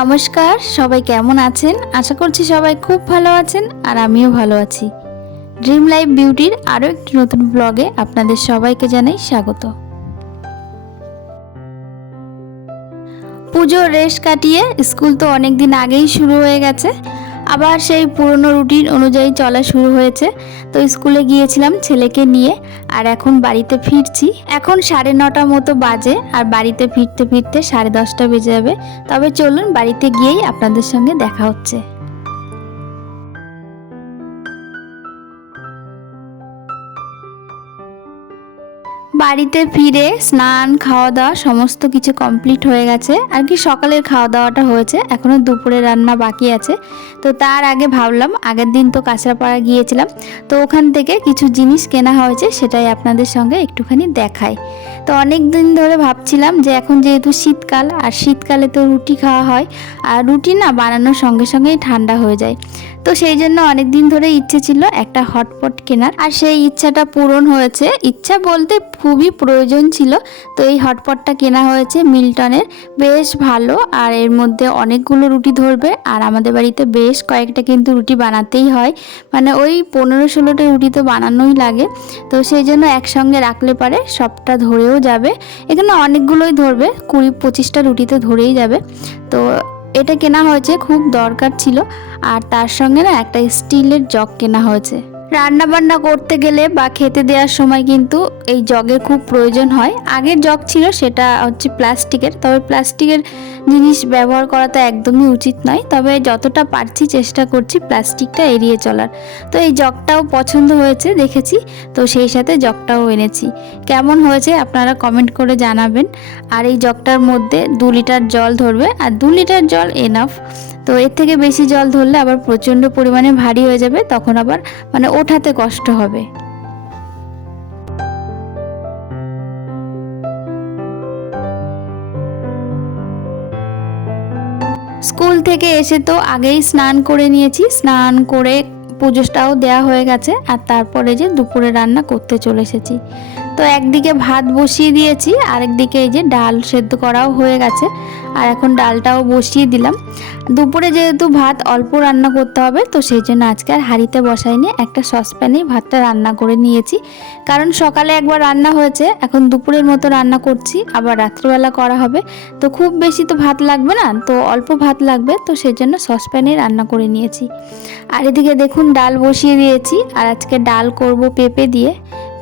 নমস্কার, সবাই কেমন আছেন? আশা করছি সবাই খুব ভালো আছেন আর আমিও ভালো আছি। ড্রিম লাইফ বিউটির আরও একটি নতুন ব্লগে আপনাদের সবাইকে জানাই স্বাগত। পুজোর রেশ কাটিয়ে স্কুল তো অনেক দিন আগেই শুরু হয়ে গেছে, আবার সেই পুরনো রুটিন অনুযায়ী চলা শুরু হয়েছে। তো স্কুলে গিয়েছিলাম ছেলেকে নিয়ে, আর এখন বাড়িতে ফিরছি। এখন 9:30 মতো বাজে, আর বাড়িতে ফিরতে ফিরতে 10:30 বেজে যাবে। তবে চলুন বাড়িতে গিয়েই আপনাদের সঙ্গে দেখা হচ্ছে। বাড়িতে ফিরে স্নান খাওয়া দাওয়া সমস্ত কিছু কমপ্লিট হয়ে গেছে। আর কি সকালের খাওয়া দাওয়াটা হয়েছে, এখনও দুপুরে রান্না বাকি আছে। তো তার আগে ভাবলাম, আগের দিন তো কাঁচরাপাড়া গিয়েছিলাম, তো ওখান থেকে কিছু জিনিস কেনা হয়েছে, সেটাই আপনাদের সঙ্গে একটুখানি দেখাই। তো অনেক দিন ধরে ভাবছিলাম যে এখন যেহেতু শীতকাল, আর শীতকালে তো রুটি খাওয়া হয়, আর রুটি না বানানোর সঙ্গে সঙ্গেই ঠান্ডা হয়ে যায়। তো সেই জন্য অনেক দিন ধরে ইচ্ছে ছিল একটা হটপট কেনার, আর সেই ইচ্ছাটা পূরণ হয়েছে। ইচ্ছা বলতে খুবই প্রয়োজন ছিল। তো এই হটপটটা কেনা হয়েছে মিল্টনের, বেশ ভালো, আর এর মধ্যে অনেকগুলো রুটি ধরবে। আর আমাদের বাড়িতে বেশ কয়েকটা কিন্তু রুটি বানাতেই হয়, মানে ওই 15-16টা রুটি তো বানানোই লাগে। তো সেই জন্য একসঙ্গে রাখলে পারে সবটা ধরেও যাবে। এখানে অনেকগুলোই ধরবে, 20-25টা রুটি তো ধরেই যাবে। তো এটা কেনা হয়েছে, খুব দরকার ছিল। আর তার সঙ্গে না একটা স্টিলের জগ কেনা হয়েছে। রান্না বান্না করতে গেলে বা খেতে দেওয়ার সময় কিন্তু এই জগের খুব প্রয়োজন হয়। আগের জগ ছিল সেটা হচ্ছে প্লাস্টিকের, তবে প্লাস্টিকের জিনিস ব্যবহার করা তো একদমই উচিত নয়। তবে যতটা পারছি চেষ্টা করছি প্লাস্টিকটা এড়িয়ে চলার। তো এই জগটাও পছন্দ হয়েছে দেখেছি, তো সেই সাথে জগটাও এনেছি। কেমন হয়েছে আপনারা কমেন্ট করে জানাবেন। আর এই জগটার মধ্যে 2 লিটার জল ধরবে, আর 2 লিটার জল এনাফ। তো এর থেকে বেশি জল ধরলে আবার প্রচণ্ড পরিমাণে ভারী হয়ে যাবে, তখন আবার মানে ওঠাতে কষ্ট হবে। স্কুল থেকে এসে তো আগেই স্নান করে নিয়েছি, স্নান করে পুজোটাও দেওয়া হয়ে গেছে। আর তারপরে যে দুপুরে রান্না করতে চলে এসেছি। তো একদিকে ভাত বসিয়ে দিয়েছি, আরেকদিকে এই যে ডাল সেদ্ধ করাও হয়ে গেছে, আর এখন ডালটাও বসিয়ে দিলাম। দুপুরে যেহেতু ভাত অল্প রান্না করতে হবে, তো সেই জন্য আজকে আর হাঁড়িতে বসাইনি, একটা সসপ্যানেই ভাতটা রান্না করে নিয়েছি। কারণ সকালে একবার রান্না হয়েছে, এখন দুপুরের মতো রান্না করছি, আবার রাত্রিবেলা করা হবে। তো খুব বেশি তো ভাত লাগবে না, তো অল্প ভাত লাগবে, তো সেই জন্য সসপ্যানেই রান্না করে নিয়েছি। আর এদিকে দেখুন ডাল বসিয়ে দিয়েছি, আর আজকে ডাল করব পেঁপে দিয়ে।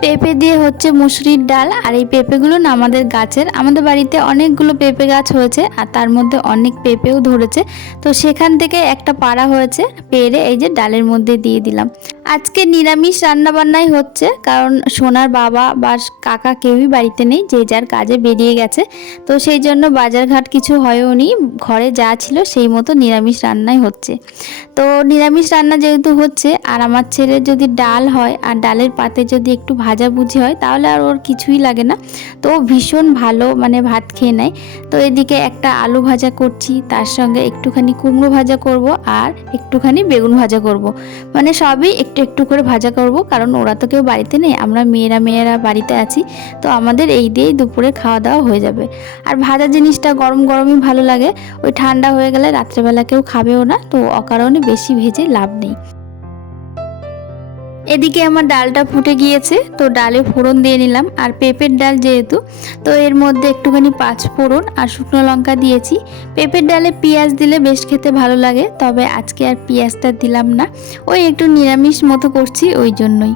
পেঁপে দিয়ে হচ্ছে মুসুরির ডাল। আর এই পেঁপেগুলো না আমাদের গাছের, আমাদের বাড়িতে অনেকগুলো পেঁপে গাছ হয়েছে, আর তার মধ্যে অনেক পেঁপেও ধরেছে। তো সেখান থেকে একটা পাড়া হয়েছে, পেড়ে এই যে ডালের মধ্যে দিয়ে দিলাম। আজকে নিরামিষ রান্নাবান্নাই হচ্ছে, কারণ সোনার বাবা বা কাকা কেউই বাড়িতে নেই, যে যার কাজে বেরিয়ে গেছে। তো সেই জন্য বাজারঘাট কিছু হয়ওনি, ঘরে যা ছিল সেই মতো নিরামিষ রান্নাই হচ্ছে। তো নিরামিষ রান্না যেহেতু হচ্ছে, আর আমার ছেলের যদি ডাল হয় আর ডালের পাতে যদি একটু ভাজাভুজি হয়, তাহলে আর ওর কিছুই লাগে না। তো ভীষণ ভালো মানে ভাত খেয়ে নেয়। তো এদিকে একটা আলু ভাজা করছি, তার সঙ্গে একটুখানি কুমড়ো ভাজা করব, আর একটুখানি বেগুন ভাজা করব। মানে সবই একটু একটু করে ভাজা করব, কারণ ওরা তো কেউ বাড়িতে নেই, আমরা মেয়েরা বাড়িতে আছি। তো আমাদের এই দিয়েই দুপুরে খাওয়া দাওয়া হয়ে যাবে। আর ভাজা জিনিসটা গরম গরমই ভালো লাগে, ওই ঠান্ডা হয়ে গেলে রাত্রেবেলা কেউ খাবেও না, তো অকারণে বেশি ভেজে লাভ নেই। এদিকে আমার ডালটা ফুটে গিয়েছে, তো ডালে ফোড়ন দিয়ে নিলাম। আর পেঁপের ডাল যেহেতু, তো এর মধ্যে একটুখানি 5 ফোড়ন আর শুকনো লঙ্কা দিয়েছি। পেঁপের ডালে পেঁয়াজ দিলে বেশ খেতে ভালো লাগে, তবে আজকে আর পেঁয়াজটা দিলাম না, ওই একটু নিরামিষ মতো করছি ওই জন্যই।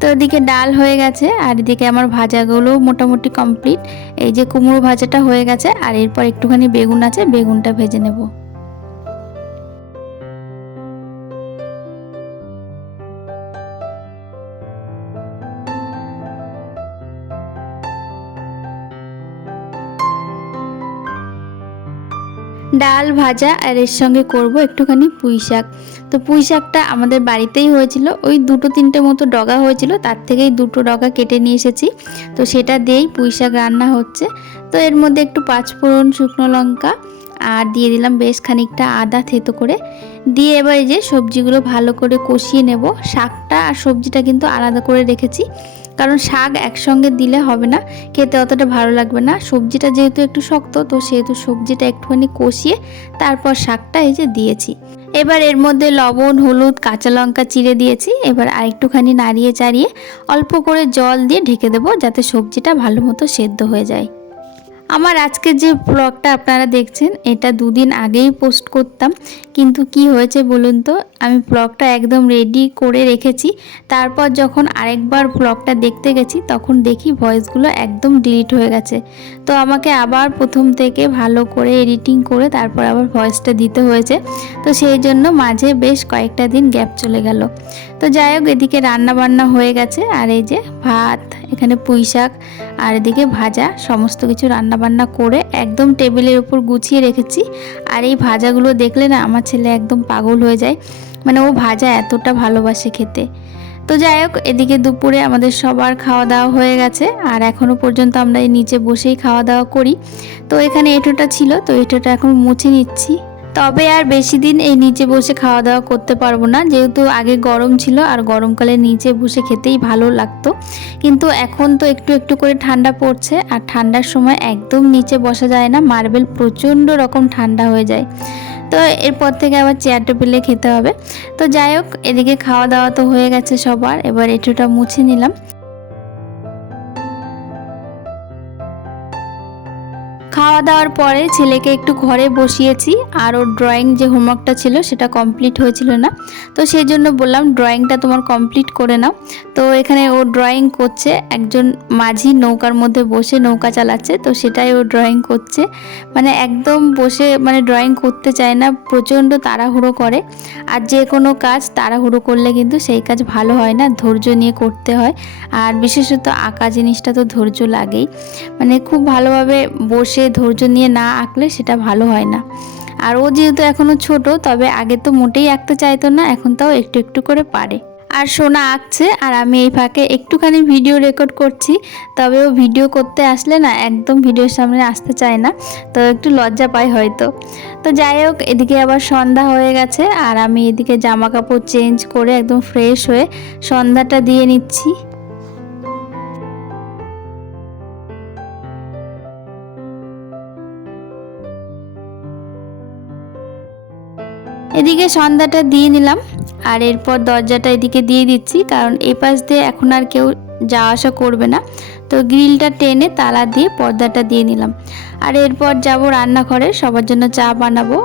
তো এদিকে ডাল হয়ে গেছে, আর এদিকে আমার ভাজাগুলো মোটামুটি কমপ্লিট। এই যে কুমড়ো ভাজাটা হয়ে গেছে, আর এরপর একটুখানি বেগুন আছে, বেগুনটা ভেজে নেব। ডাল ভাজা, আর এর সঙ্গে করব একটুখানি পুঁই শাক। তো পুঁই শাকটা আমাদের বাড়িতেই হয়েছিল, ওই 2-3টে মতো ডগা হয়েছিল, তার থেকেই 2টো ডগা কেটে নিয়ে এসেছি। তো সেটা দিয়েই পুঁই শাক রান্না হচ্ছে। তো এর মধ্যে একটু 5 ফোড়ন, শুকনো লঙ্কা আর দিয়ে দিলাম বেশ খানিকটা আদা থেতো করে। দিয়ে এবার এই যে সবজিগুলো ভালো করে কষিয়ে নেব। শাকটা আর সবজিটা কিন্তু আলাদা করে রেখেছি, কারণ শাক একসঙ্গে দিলে হবে না, খেতে অতটা ভালো লাগবে না। সবজিটা যেহেতু একটু শক্ত, তো সেহেতু সবজিটা একটুখানি কষিয়ে তারপর শাকটা এই যে দিয়েছি। এবার এর মধ্যে লবণ, হলুদ, কাঁচা লঙ্কা চিড়ে দিয়েছি। এবার আরেকটুখানি নাড়িয়ে চাড়িয়ে অল্প করে জল দিয়ে ঢেকে দেবো, যাতে সবজিটা ভালো মতো সেদ্ধ হয়ে যায়। আমার আজকে যে ব্লগটা আপনারা দেখছেন, এটা দুদিন আগেই পোস্ট করতাম, কিন্তু কি হয়েছে বলুন তো, আমি ব্লগটা একদম রেডি করে রেখেছি। তারপর যখন আরেকবার ব্লগটা দেখতে গেছি, তখন দেখি ভয়েসগুলো একদম ডিলিট হয়ে গেছে। তো আমাকে আবার প্রথম থেকে ভালো করে এডিটিং করে তারপর আবার ভয়েসটা দিতে হয়েছে। তো সেই জন্য মাঝে বেশ কয়েকটা দিন গ্যাপ চলে গেল। তো যাই হোক, এদিকে রান্না বান্না হয়ে গেছে, আর এই যে ভাত, এখানে পুঁই শাক, আর এদিকে ভাজা, সমস্ত কিছু রান্না বান্না করে একদম টেবিলের উপর গুছিয়ে রেখেছি। আর এই ভাজাগুলো দেখলে না আমার ছেলে একদম পাগল হয়ে যায়, মানে ও ভাজা এতটা ভালোবাসে খেতে। তো যাই হোক, এদিকে দুপুরে আমাদের সবার খাওয়া দাওয়া হয়ে গেছে, আর এখনও পর্যন্ত আমরা এই নিচে বসেই খাওয়া দাওয়া করি। তো এখানে এঁঠোটা ছিল, তো এঁঠোটা এখন মুছে নিচ্ছি। তবে আর বেশি দিন এই নিচে বসে খাওয়া দাওয়া করতে পারবো না, যেহেতু আগে গরম ছিল আর গরমকালে নিচে বসে খেতেই ভালো লাগতো। কিন্তু এখন তো একটু একটু করে ঠান্ডা পড়ছে, আর ঠান্ডার সময় একদম নিচে বসা যায় না, মার্বেল প্রচণ্ড রকম ঠান্ডা হয়ে যায়। তো এরপর থেকে আবার চেয়ার টেবিলে খেতে হবে। তো যাই হোক, এদিকে খাওয়া দাওয়া তো হয়ে গেছে সবার, এবার এঁঠোটা মুছে নিলাম। খাওয়া দাওয়ার পরে ছেলেকে একটু ঘরে বসিয়েছি, আর ওর ড্রয়িং যে হোমওয়ার্কটা ছিল সেটা কমপ্লিট হয়েছিল না, তো সেই জন্য বললাম ড্রয়িংটা তোমার কমপ্লিট করে নাও। তো এখানে ও ড্রয়িং করছে, একজন মাঝি নৌকার মধ্যে বসে নৌকা চালাচ্ছে, তো সেটাই ও ড্রয়িং করছে। মানে একদম বসে মানে ড্রয়িং করতে চায় না, প্রচণ্ড তাড়াহুড়ো করে। আর যে কোনো কাজ তাড়াহুড়ো করলে কিন্তু সেই কাজ ভালো হয় না, ধৈর্য নিয়ে করতে হয়। আর বিশেষত আঁকা জিনিসটা তো ধৈর্য লাগেই, মানে খুব ভালোভাবে বসে ধৈর্য নিয়ে না আঁকলে সেটা ভালো হয় না। আর ও যেহেতু এখনও ছোট, তবে আগে তো মোটেই আঁকতে চাইতো না, এখন তাও একটু একটু করে পারে। আর সোনা আঁকছে, আর আমি এই ফাঁকে একটুখানি ভিডিও রেকর্ড করছি। তবে ও ভিডিও করতে আসলে না একদম ভিডিওর সামনে আসতে চায় না, তো একটু লজ্জা পায় হয়তো। তো যাই হোক, এদিকে আবার সন্ধ্যা হয়ে গেছে, আর আমি এদিকে জামা কাপড় চেঞ্জ করে একদম ফ্রেশ হয়ে সন্ধ্যাটা দিয়ে নিচ্ছি। এদিকে সন্ধ্যাটা দিয়ে নিলাম, আর এরপর দরজাটা এদিকে দিয়ে দিচ্ছি, কারণ এই পাশ দিয়ে এখন আর কেউ যাওয়া আসা করবে না। তো গ্রিলটা টেনে তালা দিয়ে পর্দাটা দিয়ে নিলাম। আর এরপর যাব রান্নাঘরে, সবার জন্য চা বানাবো।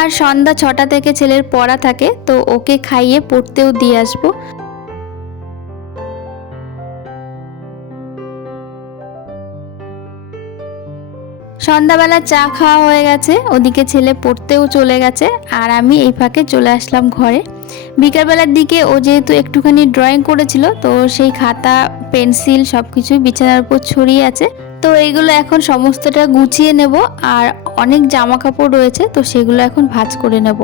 আর সন্ধ্যা 6টা থেকে ছেলের পড়া থাকে, তো ওকে খাইয়ে পড়তেও দিয়ে আসবো। সন্ধ্যাবেলা চা খাওয়া হয়ে গেছে, ওদিকে ছেলে পড়তেও চলে গেছে, আর আমি এই ফাঁকে চলে আসলাম ঘরে। বিকালবেলার দিকে ও যেহেতু একটুখানি ড্রয়িং করেছিল, তো সেই খাতা, পেন্সিল সব কিছুই বিছানার উপর ছড়িয়ে আছে। তো এইগুলো এখন সমস্তটা গুছিয়ে নেব, আর অনেক জামা কাপড় রয়েছে, তো সেগুলো এখন ভাঁজ করে নেব।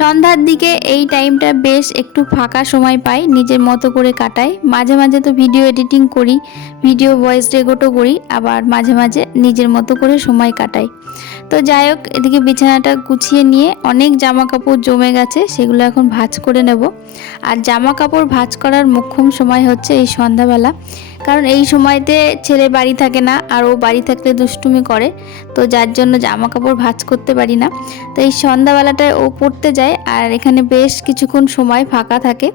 সন্ধ্যার দিকে এই টাইমটা বেশ একটু ফাঁকা সময় পাই, নিজের মতো করে কাটাই। মাঝে মাঝে তো ভিডিও এডিটিং করি, ভিডিও ভয়েস রেকর্ডও করি, আবার মাঝে মাঝে নিজের মতো করে সময় কাটাই। তো যাই হোক, এদিকে বিছানাটা গুছিয়ে নিয়ে অনেক জামা কাপড় জমে গেছে, সেগুলো এখন ভাঁজ করে নেব। আর জামা কাপড় ভাঁজ করার মোক্ষম সময় হচ্ছে এই সন্ধ্যাবেলা, কারণ এই সময়তে ছেলে বাড়ি থাকে না, আর ও বাড়ি থাকলে দুষ্টুমি করে, তো যার জন্য জামা কাপড় ভাঁজ করতে পারি না। তো এই সন্ধ্যাবেলাটায় ও পড়তে যায়, আর এখানে বেশ কিছুক্ষণ সময় ফাঁকা থাকে,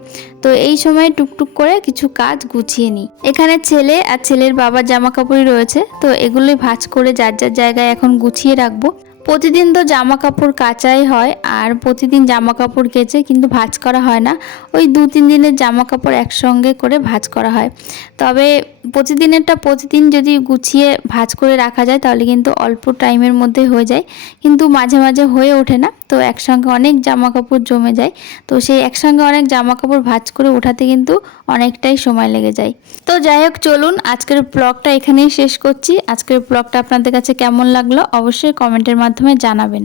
তো এই সময় টুকটুক করে কিছু কাজ গুছিয়ে নিই। এখানে ছেলে আর ছেলের বাবার জামা কাপড়ই রয়েছে, তো এগুলোই ভাঁজ করে যার যার জায়গায় এখন গুছিয়ে রাখবো। প্রতিদিন তো জামা কাপড় কাচাই হয়, আর প্রতিদিন জামা কাপড় কেচে কিন্তু ভাঁজ করা হয় না, ওই 2-3 দিনের জামা কাপড় একসঙ্গে করে ভাঁজ করা হয়। তবে প্রতিদিনেরটা প্রতিদিন যদি গুছিয়ে ভাঁজ করে রাখা যায়, তাহলে কিন্তু অল্প টাইমের মধ্যে হয়ে যায়, কিন্তু মাঝে মাঝে হয়ে ওঠে না, তো একসঙ্গে অনেক জামা কাপড় জমে যায়। তো সেই একসঙ্গে অনেক জামা কাপড় ভাঁজ করে ওঠাতে কিন্তু অনেকটাই সময় লেগে যায়। তো যাই হোক, চলুন আজকের ব্লগটা এখানেই শেষ করছি। আজকের ব্লগটা আপনাদের কাছে কেমন লাগলো অবশ্যই কমেন্টের মাধ্যমে জানাবেন।